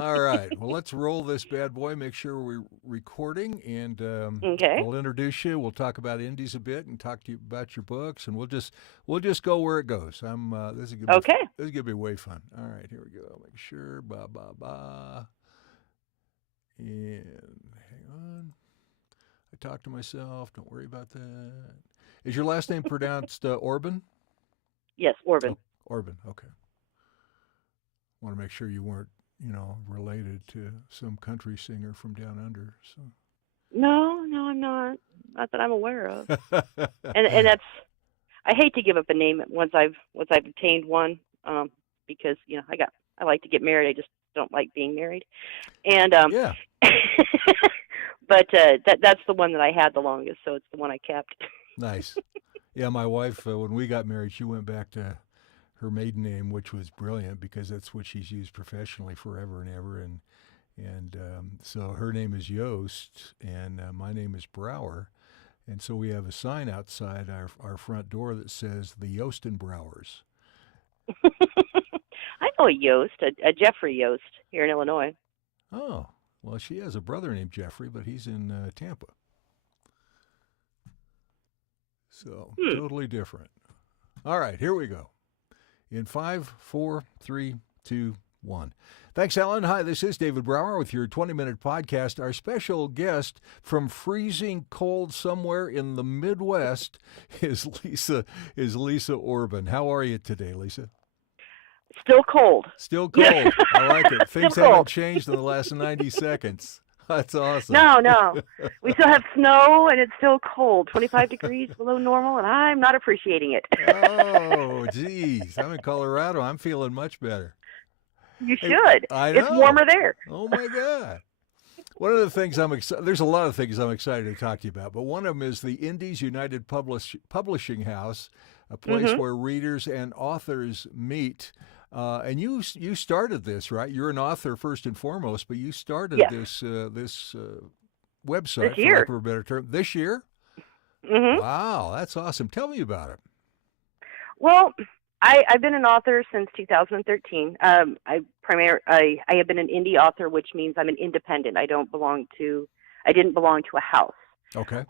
All right. Well, let's roll this bad boy. Make sure we're recording, and Okay. I'll introduce you. We'll talk about indies a bit, and talk to you about your books, and we'll just go where it goes. I'm Okay. this is gonna be way fun. All right, here we go. Make sure. Ba ba ba. And hang on. I talk to myself. Don't worry about that. Is your last name pronounced Orban? Yes, Orban. Oh, Orban. Okay. Want to make sure you weren't, related to some country singer from down under. So. No, I'm not. Not that I'm aware of. And that's I hate to give up a name once I've obtained one, because I like to get married. I just don't like being married, and Yeah. but that's the one that I had the longest, so it's the one I kept. Nice. Yeah, my wife, when we got married, she went back to her maiden name, which was brilliant because that's what she's used professionally forever and ever. And so her name is Yost, and my name is Brower. And so we have a sign outside our front door that says the Yost and Browers. I know a Yost, a Jeffrey Yost here in Illinois. Oh, well, she has a brother named Jeffrey, but he's in Tampa. So totally different. All right, here we go. In 5, 4, 3, 2, 1. Thanks, Allan. Hi, this is David Brower with your 20-minute podcast. Our special guest from freezing cold somewhere in the Midwest is Lisa Orban. How are you today, Lisa? Still cold. Still cold. I like it. Things haven't cold. changed in the last 90 seconds. That's awesome. No. We still have snow, and it's still cold, 25 degrees below normal, and I'm not appreciating it. Oh, geez. I'm in Colorado. I'm feeling much better. You should. I know. It's warmer there. Oh, my God. One of the things there's a lot of things I'm excited to talk to you about, but one of them is the Indies United Publishing House, a place where readers and authors meet. And you started this, right? You're an author first and foremost, but you started this website, this year. for lack of a better term, this year? Mm-hmm. Wow, that's awesome. Tell me about it. Well, I've been an author since 2013. I have been an indie author, which means I'm an independent. I didn't belong to a house. Okay.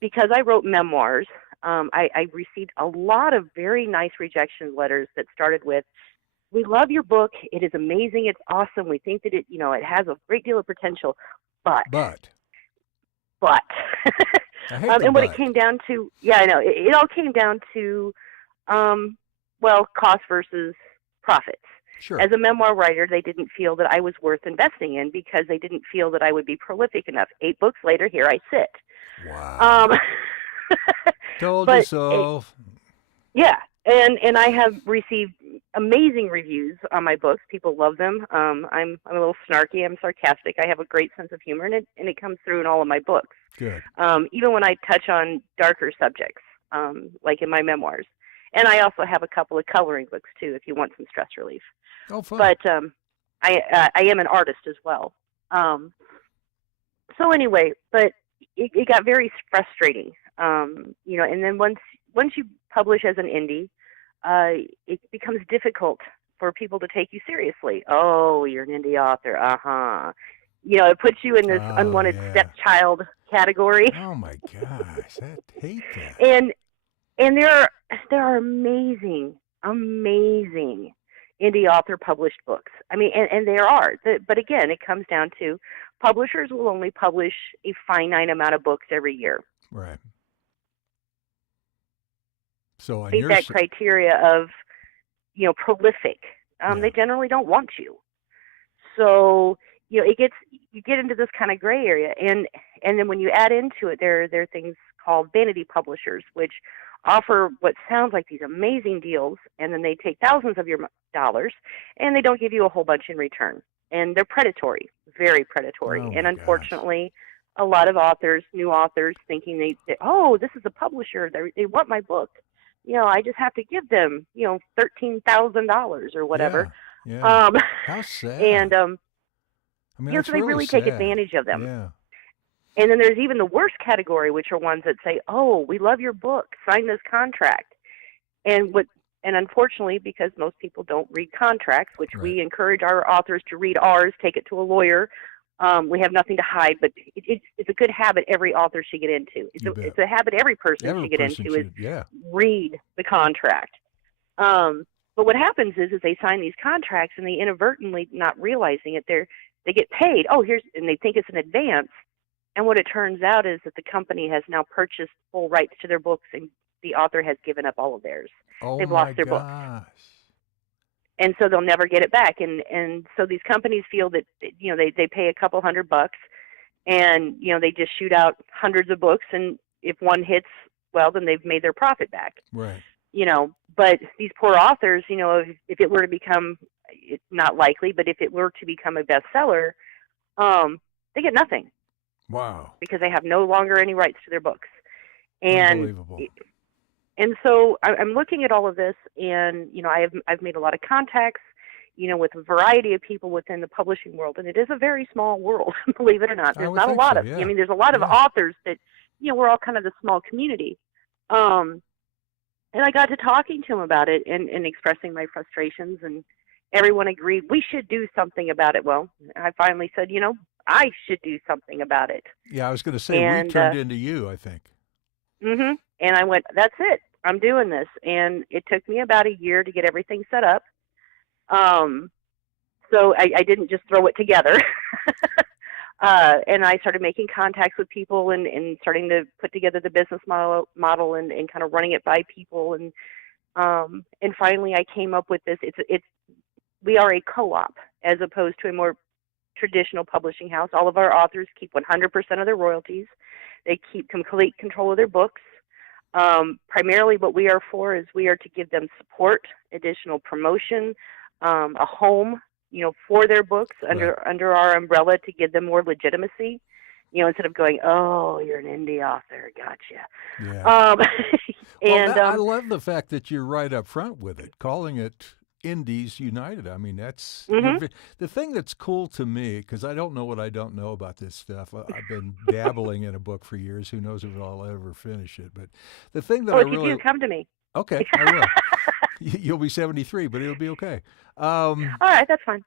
Because I wrote memoirs, I received a lot of very nice rejection letters that started with, "We love your book. It is amazing. It's awesome. We think that it has a great deal of potential, but." I hate and what it came down to, I know, it all came down to, cost versus profits. Sure. As a memoir writer, they didn't feel that I was worth investing in because they didn't feel that I would be prolific enough. 8 books later, here I sit. Wow. Told you so. And I have received amazing reviews on my books. People love them. I'm a little snarky. I'm sarcastic. I have a great sense of humor, and it comes through in all of my books. Good. Even when I touch on darker subjects, like in my memoirs. And I also have a couple of coloring books too, if you want some stress relief. Oh, fun. But I am an artist as well. So anyway, but it got very frustrating. And then once you publish as an indie, it becomes difficult for people to take you seriously. Oh, you're an indie author. It puts you in this unwanted stepchild category. Oh my gosh, I hate that. And there are amazing indie author published books. I mean, and there are. But again, it comes down to publishers will only publish a finite amount of books every year. Right. So I think that criteria of, prolific, they generally don't want you. So, you get into this kind of gray area. And then when you add into it, there are things called vanity publishers, which offer what sounds like these amazing deals, and then they take thousands of your dollars, and they don't give you a whole bunch in return. And they're predatory, very predatory. Oh, and unfortunately, a lot of new authors, thinking this is a publisher, they want my book. I just have to give them, $13,000 or whatever. Yeah. How sad. And that's so they really sad. take advantage of them. Yeah. And then there's even the worst category, which are ones that say, "Oh, we love your book. Sign this contract." And And unfortunately, because most people don't read contracts, which Right. we encourage our authors to read ours, take it to a lawyer. We have nothing to hide, but it's a good habit every author should get into. It's a habit every person should get into is read the contract. But what happens is they sign these contracts and they inadvertently, not realizing it, they get paid. Oh, and they think it's an advance. And what it turns out is that the company has now purchased full rights to their books, and the author has given up all of theirs. Oh, they've lost their books. And so they'll never get it back. And so these companies feel that, they pay a couple $100 and, they just shoot out hundreds of books. And if one hits, well, then they've made their profit back. Right. But these poor authors, if it were to become, it's not likely, but if it were to become a bestseller, they get nothing. Wow. Because they have no longer any rights to their books. And unbelievable. And so I'm looking at all of this, and I've made a lot of contacts, with a variety of people within the publishing world, and it is a very small world, believe it or not. There's not a lot of. Yeah. I mean, there's a lot of authors that we're all kind of a small community. And I got to talking to them about it and expressing my frustrations, and everyone agreed we should do something about it. Well, I finally said, I should do something about it. Yeah, I was going to say, we turned into you, I think. Mm-hmm. And I went, that's it. I'm doing this. And it took me about a year to get everything set up. So I didn't just throw it together. And I started making contacts with people and starting to put together the business model and kind of running it by people. And finally I came up with this. We are a co-op as opposed to a more traditional publishing house. All of our authors keep 100% of their royalties. They keep complete control of their books. Primarily what we are for is we are to give them support, additional promotion, a home, for their books under our umbrella to give them more legitimacy, instead of going, oh, you're an indie author, gotcha. Yeah. I love the fact that you're right up front with it, calling it Indies United. I mean, that's the thing that's cool to me, because I don't know what I don't know about this stuff. I've been dabbling in a book for years. Who knows if I'll ever finish it? But the thing that if you do, come to me. Okay, I will. You'll be 73, but it'll be okay. All right, that's fine.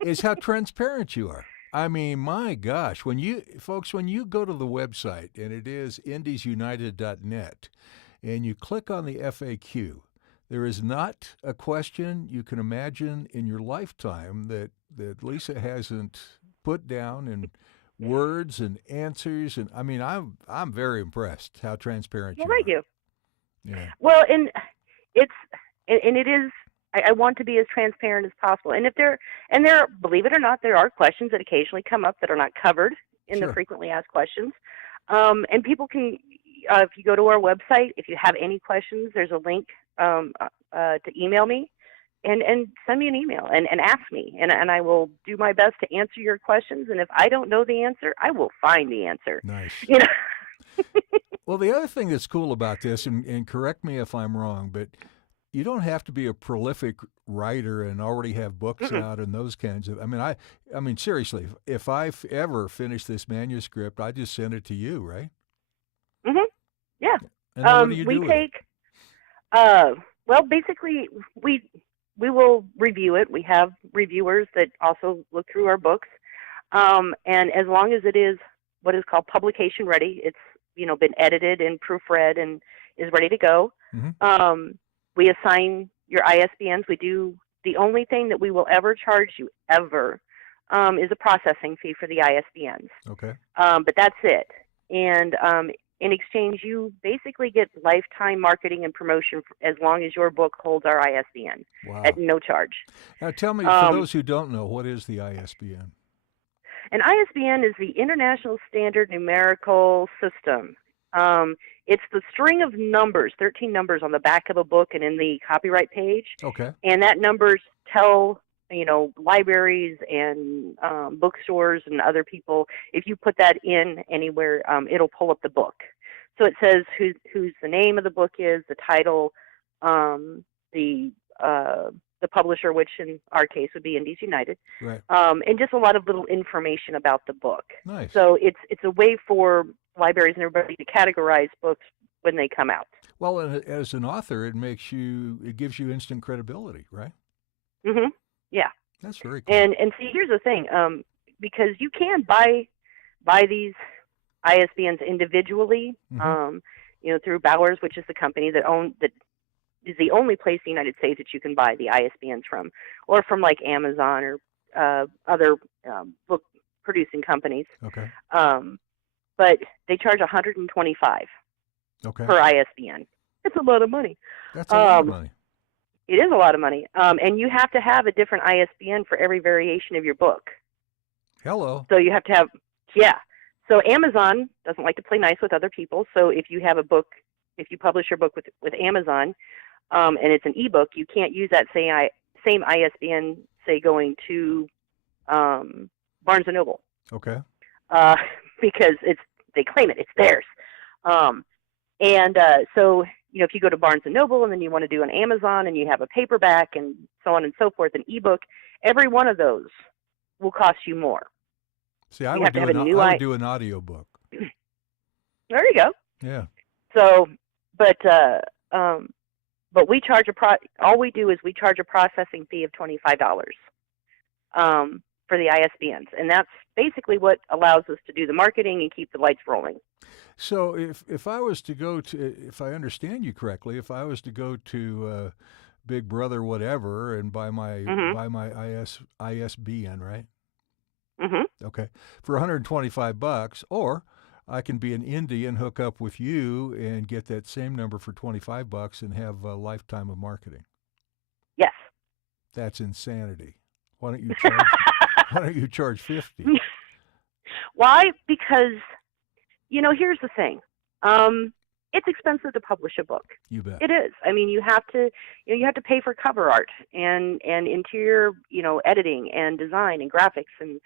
Is how transparent you are. I mean, my gosh, when you go to the website, and it is indiesunited.net, and you click on the FAQ, there is not a question you can imagine in your lifetime that Lisa hasn't put down in words and answers. And I mean, I'm very impressed how transparent you are. Thank you. Yeah. Well, and it is. I want to be as transparent as possible. And believe it or not, there are questions that occasionally come up that are not covered in the frequently asked questions. And people can, if you go to our website, if you have any questions, there's a link to email me and send me an email and ask me. And I will do my best to answer your questions. And if I don't know the answer, I will find the answer. Nice. Well, the other thing that's cool about this, and correct me if I'm wrong, but you don't have to be a prolific writer and already have books out and those kinds of. I mean, seriously, if I ever finish this manuscript, I just send it to you, right? Mm-hmm. Yeah. And then what do you do with it? Well, basically, we will review it. We have reviewers that also look through our books, and as long as it is what is called publication ready, it's been edited and proofread and is ready to go. Mm-hmm. We assign your ISBNs. We do the only thing that we will ever charge you ever is a processing fee for the ISBNs. Okay. But that's it. And in exchange, you basically get lifetime marketing and promotion as long as your book holds our ISBN at no charge. Now, tell me, for those who don't know, what is the ISBN? An ISBN is the International Standard Numerical System. It's the string of numbers, 13 numbers on the back of a book and in the copyright page. Okay. And that numbers tell, libraries and bookstores and other people, if you put that in anywhere, it'll pull up the book. So it says who's the name of the book is, the title, the publisher, which in our case would be Indies United, right? And just a lot of little information about the book. Nice. So it's a way for libraries and everybody to categorize books when they come out. Well, and as an author, it gives you instant credibility, right? Mhm. Yeah. That's very cool. And see, here's the thing, because you can buy these ISBNs individually, Mm-hmm. through Bowers, which is the company that is the only place in the United States that you can buy the ISBNs from, or from like Amazon or other book producing companies. Okay. But they charge $125 Okay. per ISBN. It's a lot of money. That's a lot of Um, money. it is a lot of money, and you have to have a different ISBN for every variation of your book. Hello. So you have to have, yeah. So Amazon doesn't like to play nice with other people. So if you have a book, if you publish your book with Amazon, and it's an ebook, you can't use that same ISBN, say going to Barnes and Noble, Okay. because they claim it's theirs. So if you go to Barnes and Noble and then you want to do an Amazon and you have a paperback and so on and so forth, an ebook, every one of those will cost you more. See, I would do an audio book. There you go. Yeah. So, but we charge all we do is we charge a processing fee of $25 for the ISBNs, and that's basically what allows us to do the marketing and keep the lights rolling. So if I was to go to, if I understand you correctly, if I was to go to Big Brother whatever and buy my ISBN, right? Mm-hmm. Okay, for $125, or I can be an indie and hook up with you and get that same number for $25 and have a lifetime of marketing. Yes. That's insanity. Why don't you charge? Why don't you charge $50? Why? Because here's the thing. It's expensive to publish a book. You bet. It is. I mean, you have to pay for cover art and interior, editing and design and graphics and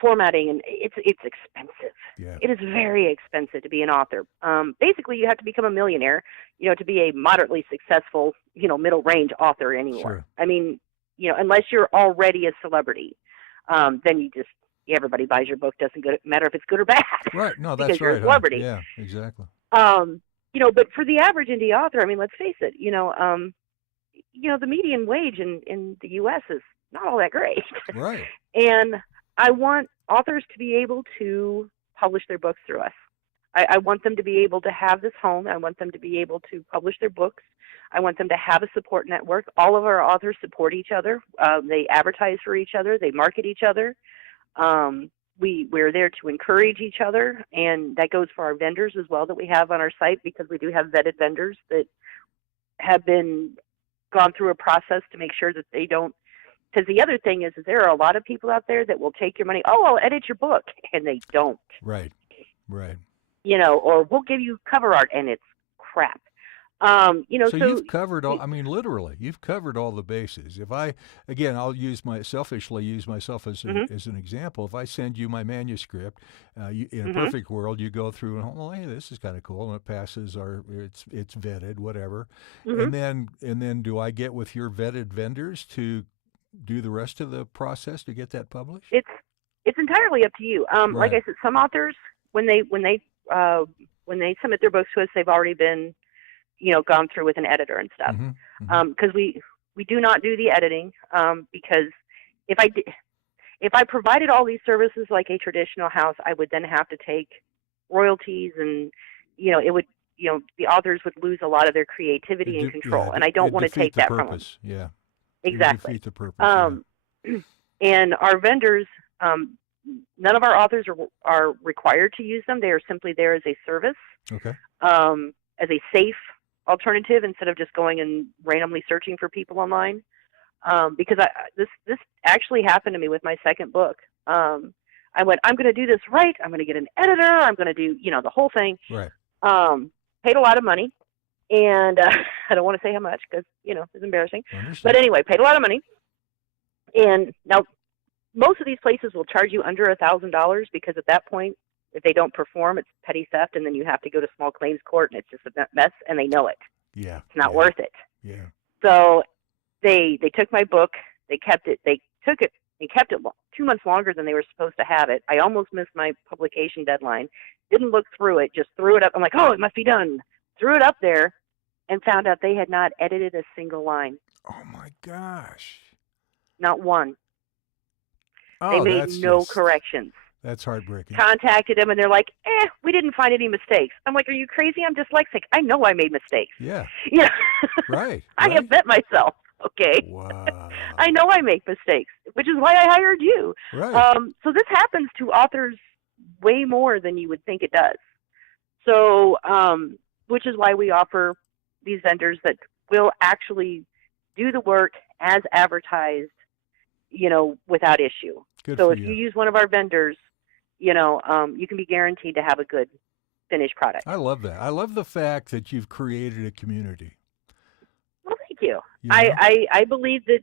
formatting, and it's expensive. Yeah. It is very expensive to be an author. Basically, you have to become a millionaire, to be a moderately successful, middle range author anymore. Sure. I mean, unless you're already a celebrity, then everybody buys your book. Doesn't matter if it's good or bad. Right. No, that's because right. you're a celebrity. Yeah, exactly. But for the average indie author, I mean, let's face it, the median wage in the U.S. is not all that great. Right. And I want authors to be able to publish their books through us. I want them to be able to have this home. I want them to be able to publish their books. I want them to have a support network. All of our authors support each other. They advertise for each other. They market each other. We're there to encourage each other, and that goes for our vendors as well that we have on our site, because we do have vetted vendors that have gone through a process to make sure that they don't. Because the other thing is there are a lot of people out there that will take your money. Oh, I'll edit your book, and they don't. Right. Right. Or we'll give you cover art, and it's crap. So you've covered all. I mean, literally, you've covered all the bases. I'll selfishly use myself as an example. If I send you my manuscript, in a perfect world, you go through and well, hey, this is kind of cool, and it passes it's vetted, whatever. And then do I get with your vetted vendors to do the rest of the process to get that published? It's entirely up to you. Right. Like I said, some authors when they submit their books to us, they've already been gone through with an editor and stuff. Because we do not do the editing, because if I provided all these services like a traditional house, I would then have to take royalties, and it would the authors would lose a lot of their creativity and control, and I don't want to take that from them. Yeah, exactly. Defeat the purpose. And our vendors, none of our authors are required to use them. They are simply there as a service. Okay. As a safe alternative instead of just going and randomly searching for people online. Because this actually happened to me with my second book. I went, I'm going to do this right. I'm going to get an editor. I'm going to do, the whole thing. Right. Paid a lot of money. And I don't want to say how much because, it's embarrassing. Understood. But anyway, paid a lot of money. And now most of these places will charge you under $1,000 because at that point, if they don't perform, it's petty theft, and then you have to go to small claims court, and it's just a mess, and they know it. Yeah. It's not worth it. Yeah. So they took my book. They kept it. They kept it 2 months longer than they were supposed to have it. I almost missed my publication deadline. Didn't look through it. Just threw it up. I'm like, oh, it must be done. threw it up there, and found out they had not edited a single line. Oh my gosh. Not one. They Oh, made no corrections. That's heartbreaking. Contacted them, and they're like, we didn't find any mistakes. I'm like, are you crazy? I'm dyslexic. I know I made mistakes. Yeah. Yeah. Right. I have bet myself. Okay. Wow. I know I make mistakes, which is why I hired you. Right. So this happens to authors way more than you would think it does. So, which is why we offer these vendors that will actually do the work as advertised, without issue. Good so for if you. you use one of our vendors, you can be guaranteed to have a good finished product. I love that. I love the fact that you've created a community. Well, thank you. You know? I believe that,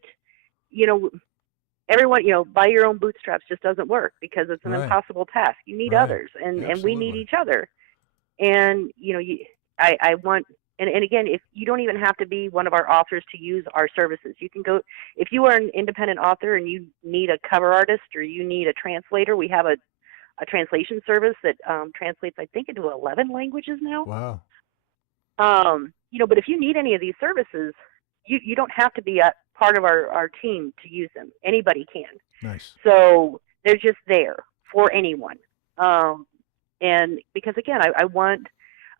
everyone, by your own bootstraps just doesn't work because it's an impossible task. You need others, and we need each other. And, I want, and again, if you don't even have to be one of our authors to use our services, you can go, if you are an independent author and you need a cover artist or you need a translator, we have a translation service that translates, I think, into 11 languages now. Wow. But if you need any of these services, you don't have to be a part of our team to use them. Anybody can. Nice. So they're just there for anyone. And because again, I want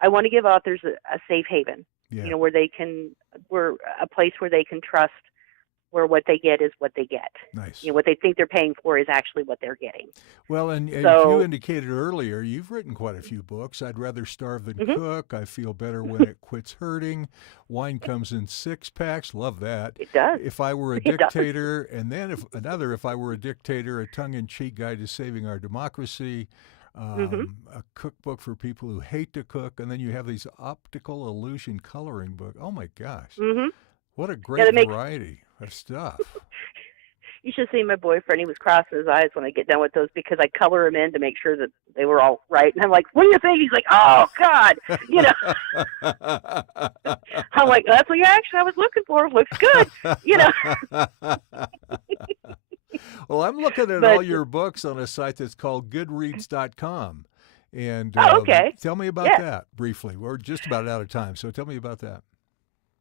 to give authors a safe haven, where we're a place where they can trust, where what they get is what they get. Nice. What they think they're paying for is actually what they're getting. Well, and if you indicated earlier, you've written quite a few books. I'd rather starve than cook. I feel better when it quits hurting. Wine comes in 6-packs. Love that. It does. If I were a dictator, and then if I were a dictator, a tongue-in-cheek guide to saving our democracy. A cookbook for people who hate to cook, and then you have these optical illusion coloring book. Oh my gosh, what a great variety of stuff. You should see my boyfriend. He was crossing his eyes when I get done with those because I color them in to make sure that they were all right. And I'm like, what do you think? He's like, oh God, I'm like, that's the reaction I was looking for. Looks good, Well, I'm looking at all your books on a site that's called Goodreads.com. And tell me about that briefly. We're just about out of time, so tell me about that.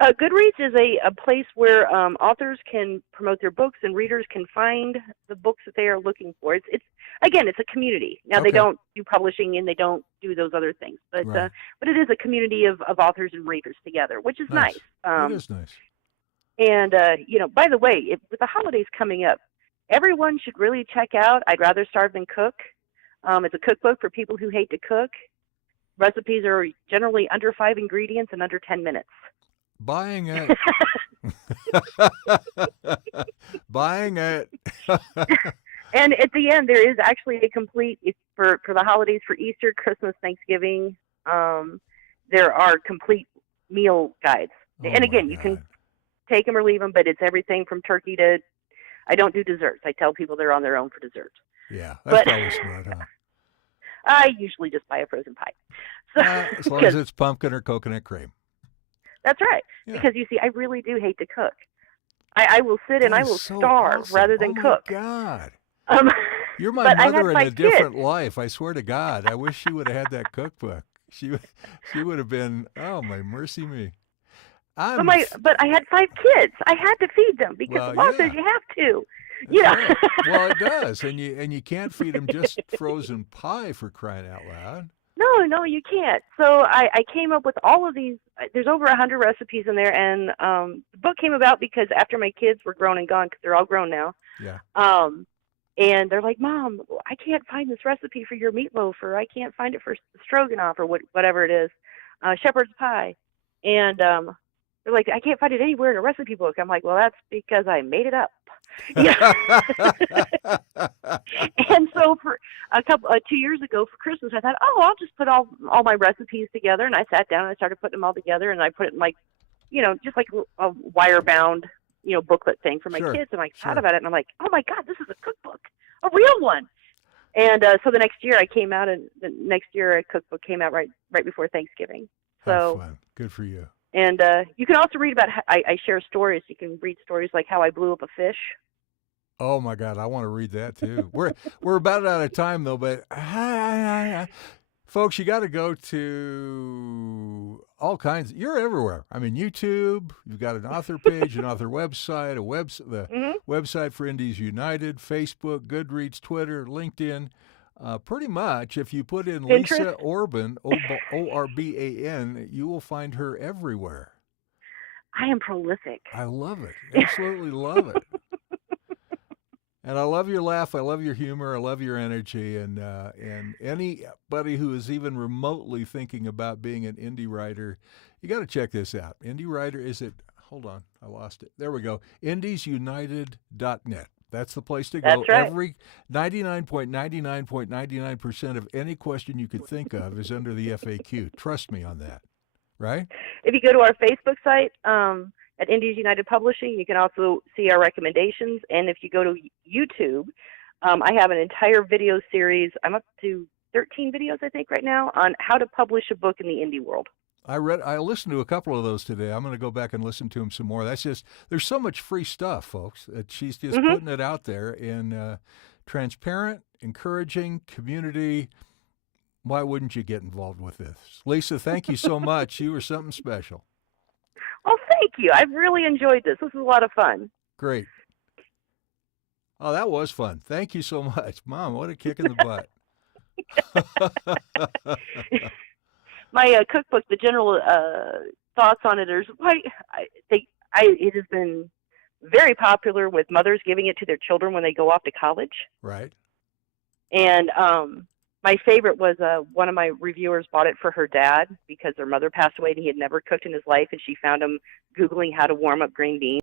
Goodreads is a place where authors can promote their books and readers can find the books that they are looking for. It's a community. Now they don't do publishing and they don't do those other things, but it is a community of authors and readers together, which is nice. It is nice. And by the way, with the holidays coming up, everyone should really check out I'd Rather Starve Than Cook. It's a cookbook for people who hate to cook. Recipes are generally under 5 ingredients and under 10 minutes. Buying it. Buying it. And at the end, there is actually a complete, for the holidays, for Easter, Christmas, Thanksgiving, there are complete meal guides. And again, you can take them or leave them, but it's everything from turkey to, I don't do desserts. I tell people they're on their own for dessert. Yeah, that's probably smart, huh? I usually just buy a frozen pie. So, as long as it's pumpkin or coconut cream. That's right. Yeah. Because you see, I really do hate to cook. I will sit and I will starve rather than cook. Oh my God. You're my mother in a different life. I swear to God. I wish she would have had that cookbook. She would have been, oh my mercy me. But I had 5 kids. I had to feed them because the law says you have to. Right. Well, it does, and you can't feed them just frozen pie, for crying out loud. No, you can't. So I came up with all of these. There's over 100 recipes in there, and the book came about because after my kids were grown and gone, because they're all grown now. Yeah. And they're like, Mom, I can't find this recipe for your meatloaf, or I can't find it for stroganoff, or whatever it is, shepherd's pie, and they're like, I can't find it anywhere in a recipe book. I'm like, well, that's because I made it up. Yeah. And so for 2 year ago for Christmas, I thought, I'll just put all my recipes together. And I sat down and I started putting them all together, and I put it in just like a wire bound, booklet thing for my kids. And I thought about it, and I'm like, oh my God, this is a cookbook, a real one. And so the next year a cookbook came out right before Thanksgiving. So fun. Good for you. And you can also read about how I share stories. You can read stories like how I blew up a fish. Oh my God, I want to read that too. We're about out of time though, but Folks, you got to go to all kinds. You're everywhere. I mean, YouTube. You've got an author page, an author website, the website for Indies United, Facebook, Goodreads, Twitter, LinkedIn. Pretty much, if you put in Pinterest? Lisa Orban, Orban, you will find her everywhere. I am prolific. I love it. Absolutely love it. And I love your laugh. I love your humor. I love your energy. And anybody who is even remotely thinking about being an indie writer, you got to check this out. Indie writer, is it? Hold on, I lost it. There we go. IndiesUnited.net. That's the place to go. That's right. Every 99.99.99% of any question you could think of is under the FAQ. Trust me on that. Right? If you go to our Facebook site, at Indies United Publishing, you can also see our recommendations. And if you go to YouTube, I have an entire video series. I'm up to 13 videos, I think, right now on how to publish a book in the indie world. I listened to a couple of those today. I'm going to go back and listen to them some more. That's just, there's so much free stuff, folks, that she's just putting it out there in transparent, encouraging community. Why wouldn't you get involved with this? Lisa, thank you so much. You were something special. Well, thank you. I've really enjoyed this. This was a lot of fun. Great. Oh, that was fun. Thank you so much. Mom, what a kick in the butt. My cookbook, the general thoughts on it are, it has been very popular with mothers giving it to their children when they go off to college. Right. And my favorite was one of my reviewers bought it for her dad because their mother passed away and he had never cooked in his life, and she found him Googling how to warm up green beans.